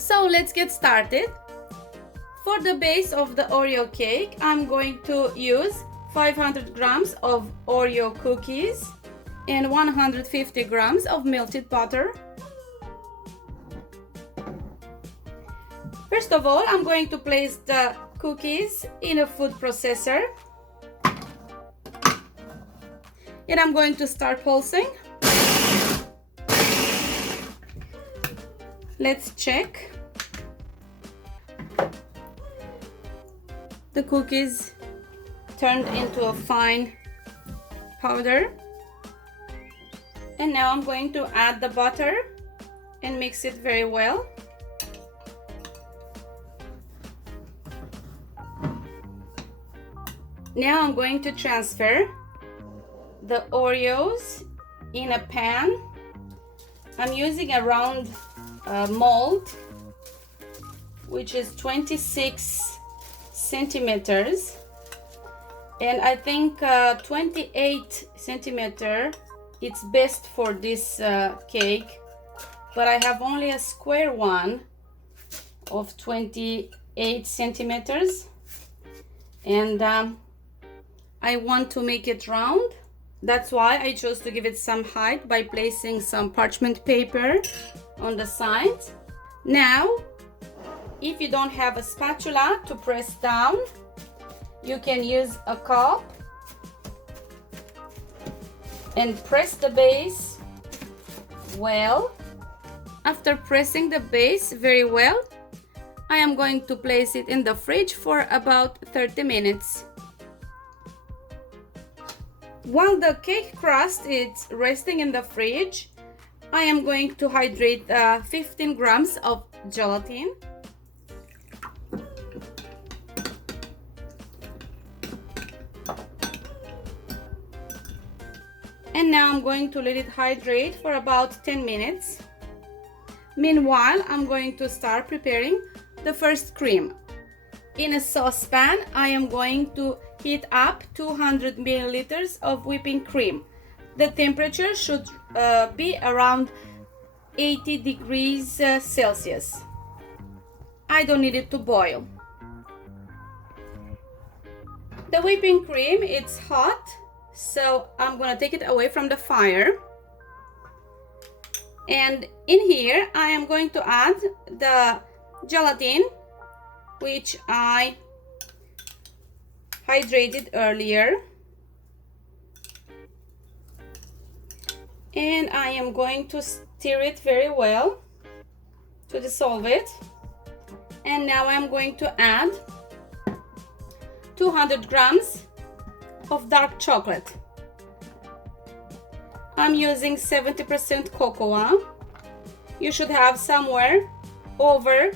So let's get started. For the base of the Oreo cake, I'm going to use 500 grams of Oreo cookies and 150 grams of melted butter. First of all, I'm going to place the cookies in a food processor. And I'm going to start pulsing. Let's check. The cookies turned into a fine powder. And now I'm going to add the butter and mix it very well. Now I'm going to transfer the Oreos in a pan. I'm using a round mold, which is 26 centimeters, and I think 28 centimeter it's best for this cake, but I have only a square one of 28 centimeters, and I want to make it round. That's why I chose to give it some height by placing some parchment paper on the sides. Now, if you don't have a spatula to press down, you can use a cup and press the base well. After pressing the base very well, I am going to place it in the fridge for about 30 minutes. While the cake crust is resting in the fridge, I am going to hydrate 15 grams of gelatin. And now I'm going to let it hydrate for about 10 minutes. Meanwhile, I'm going to start preparing the first cream. In a saucepan, I am going to heat up 200 milliliters of whipping cream. The temperature should be around 80 degrees Celsius. I don't need it to boil. The whipping cream, it's hot, so I'm gonna take it away from the fire. And in here, I am going to add the gelatin, which I hydrated earlier. And I am going to stir it very well to dissolve it. And now I'm going to add 200 grams of dark chocolate. I'm using 70% cocoa. You should have somewhere over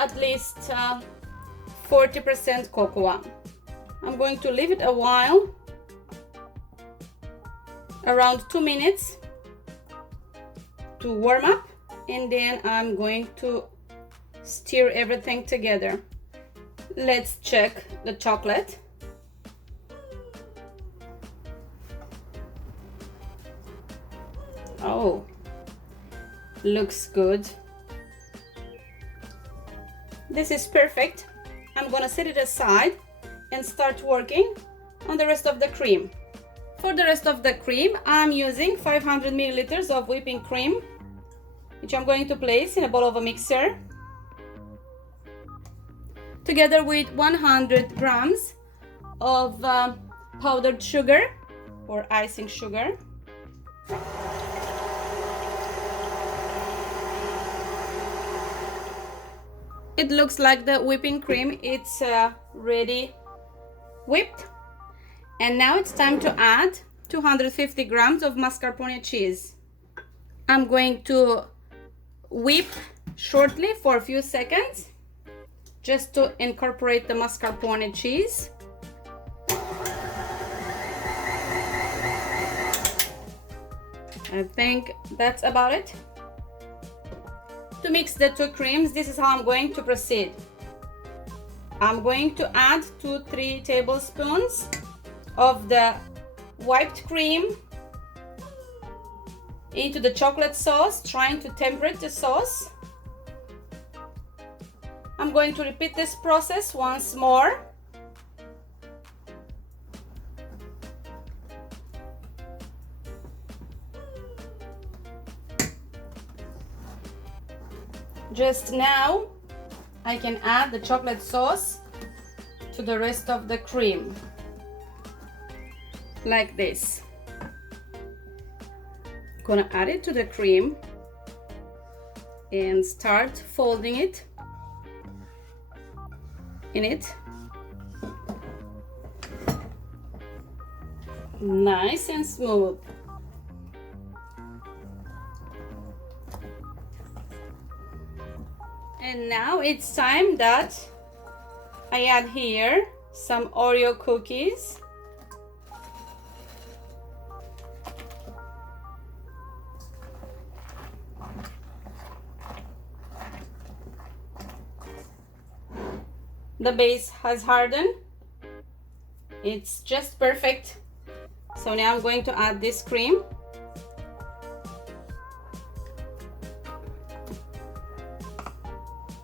at least 40% cocoa. I'm going to leave it a while, around 2 minutes, to warm up, and then I'm going to stir everything together. Let's check the chocolate. Oh, looks good. This is perfect. I'm gonna set it aside and start working on the rest of the cream. For the rest of the cream, I'm using 500 milliliters of whipping cream, which I'm going to place in a bowl of a mixer, together with 100 grams of powdered sugar or icing sugar. It looks like the whipping cream it's ready whipped. And now it's time to add 250 grams of mascarpone cheese. I'm going to whip shortly for a few seconds just to incorporate the mascarpone cheese. I think that's about it. To mix the two creams, this is how I'm going to proceed. I'm going to add 2-3 tablespoons of the whipped cream into the chocolate sauce, trying to temperate the sauce. I'm going to repeat this process once more. Just now, I can add the chocolate sauce to the rest of the cream, like this. Gonna add it to the cream and start folding it in it. Nice and smooth. And now it's time that I add here some Oreo cookies. The base has hardened. It's just perfect. So now I'm going to add this cream.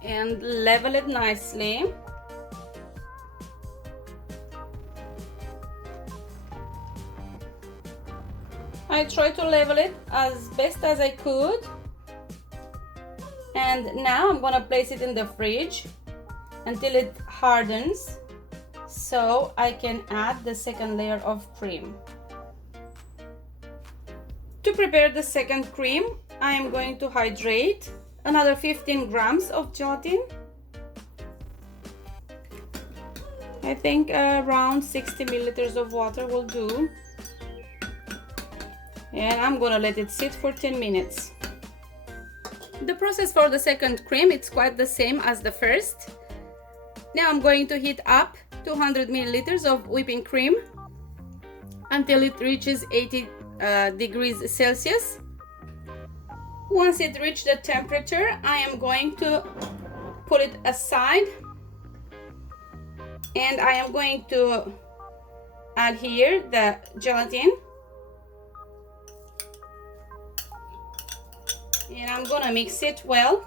And level it nicely. I tried to level it as best as I could. And now I'm gonna place it in the fridge until it hardens, so I can add the second layer of cream. To prepare the second cream, I am going to hydrate another 15 grams of gelatin. I think around 60 milliliters of water will do. And I'm gonna let it sit for 10 minutes. The process for the second cream, it's quite the same as the first. Now I'm going to heat up 200 milliliters of whipping cream until it reaches 80 degrees Celsius. Once it reaches the temperature, I am going to put it aside, and I am going to add here the gelatin, and I'm gonna mix it well.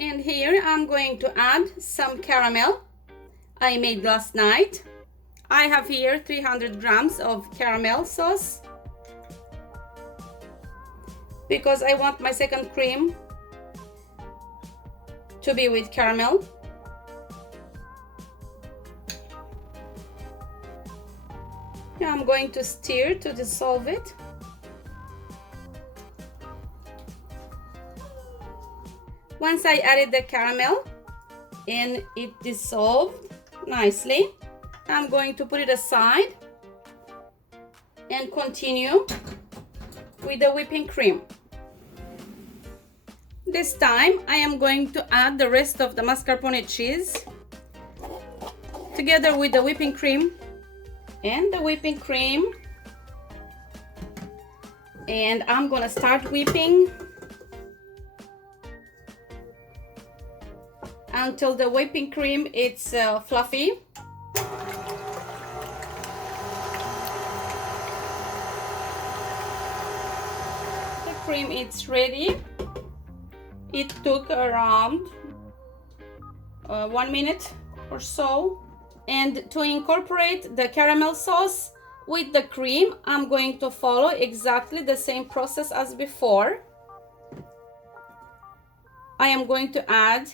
And here I'm going to add some caramel I made last night. I have here 300 grams of caramel sauce because I want my second cream to be with caramel. Now I'm going to stir to dissolve it. Once I added the caramel and it dissolved nicely, I'm going to put it aside and continue with the whipping cream. This time I am going to add the rest of the mascarpone cheese together with the whipping cream and the whipping cream, and I'm gonna start whipping until the whipping cream it's fluffy. The cream is ready. It took around 1 minute or so. And to incorporate the caramel sauce with the cream, I'm going to follow exactly the same process as before. I am going to add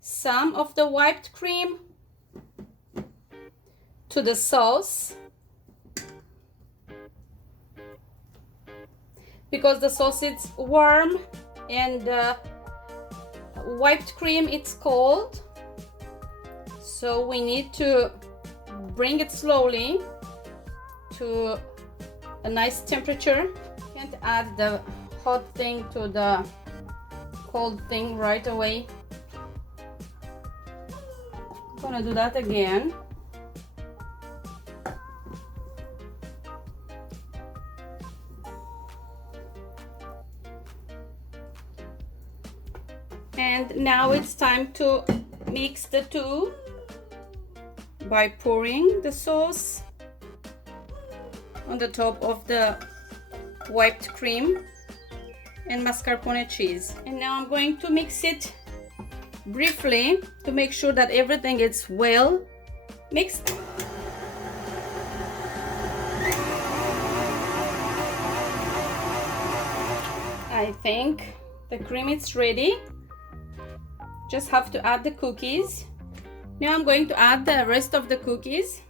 some of the whipped cream to the sauce because the sauce is warm and the whipped cream it's cold, so we need to bring it slowly to a nice temperature. Can't add the hot thing to the cold thing right away. I'm gonna do that again. And now it's time to mix the two by pouring the sauce on the top of the whipped cream. and mascarpone cheese. And now I'm going to mix it briefly to make sure that everything is well mixed. I think the cream is ready. Just have to add the cookies. Now I'm going to add the rest of the cookies.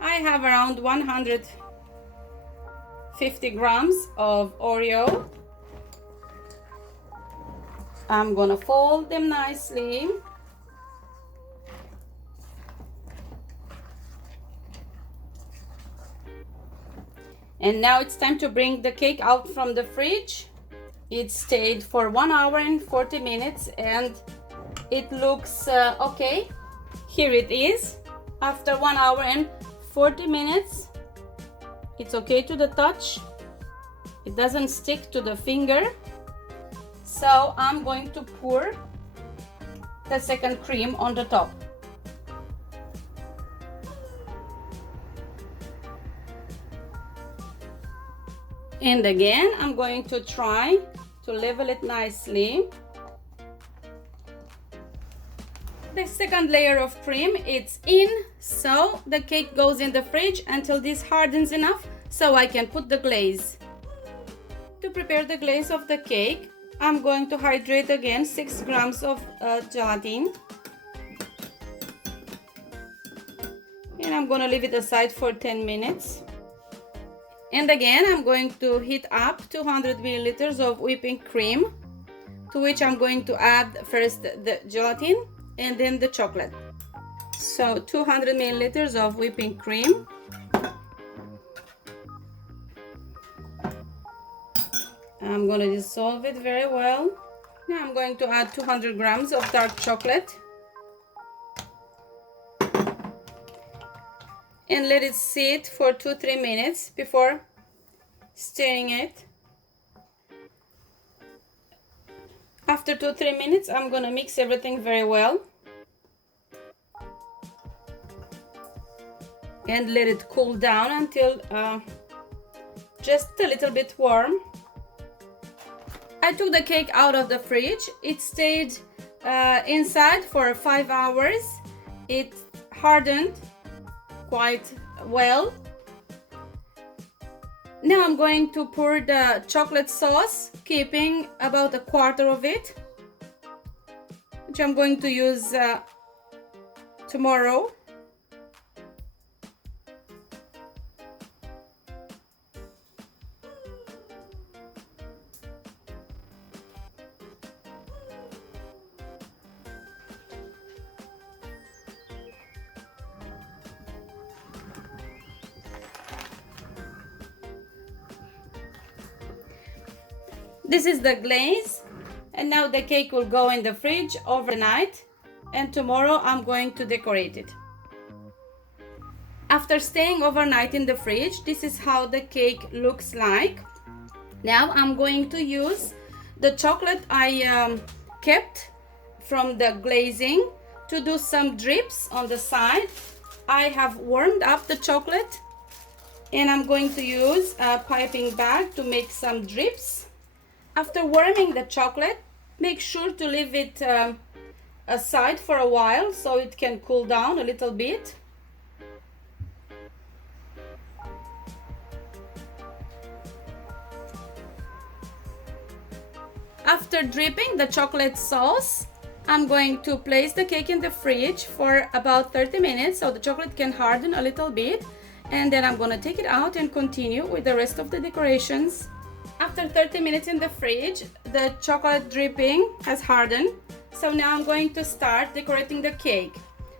I have around 150 grams of Oreo. I'm gonna fold them nicely. And now it's time to bring the cake out from the fridge. It stayed for 1 hour and 40 minutes and it looks okay. Here it is after 1 hour and 40 minutes. It's okay to the touch. It doesn't stick to the finger. So I'm going to pour the second cream on the top. And again, I'm going to try to level it nicely. The second layer of cream, it's in, so the cake goes in the fridge until this hardens enough so I can put the glaze. To prepare the glaze of the cake, I'm going to hydrate again 6 grams of gelatin. And I'm going to leave it aside for 10 minutes. And again, I'm going to heat up 200 milliliters of whipping cream, to which I'm going to add first the gelatin and then the chocolate. So 200 milliliters of whipping cream. I'm going to dissolve it very well. Now I'm going to add 200 grams of dark chocolate. And let it sit for 2-3 minutes before stirring it. After 2-3 minutes, I'm gonna mix everything very well and let it cool down until just a little bit warm. I took the cake out of the fridge. It stayed inside for 5 hours. It hardened quite well. Now I'm going to pour the chocolate sauce, keeping about a quarter of it, which I'm going to use tomorrow. This is the glaze, and now the cake will go in the fridge overnight, and tomorrow I'm going to decorate it. After staying overnight in the fridge, this is how the cake looks like. Now I'm going to use the chocolate I kept from the glazing to do some drips on the side. I have warmed up the chocolate and I'm going to use a piping bag to make some drips. After warming the chocolate, make sure to leave it aside for a while so it can cool down a little bit. After dripping the chocolate sauce, I'm going to place the cake in the fridge for about 30 minutes so the chocolate can harden a little bit, and then I'm going to take it out and continue with the rest of the decorations. After 30 minutes in the fridge, the chocolate dripping has hardened. So now I'm going to start decorating the cake.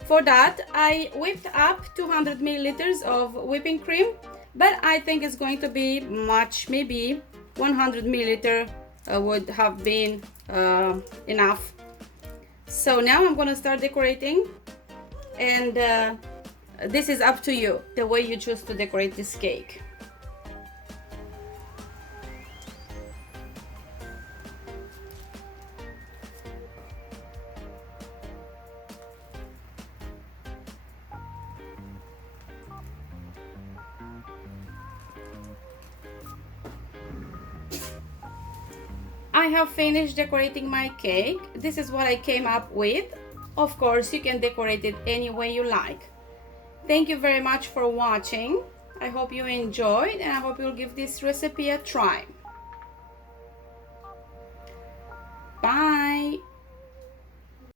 For that, I whipped up 200 milliliters of whipping cream, but I think it's going to be much, maybe 100 milliliter would have been enough. So now I'm going to start decorating, and this is up to you, the way you choose to decorate this cake. I have finished decorating my cake. This is what I came up with. Of course, you can decorate it any way you like. Thank you very much for watching. I hope you enjoyed, and I hope you'll give this recipe a try. Bye.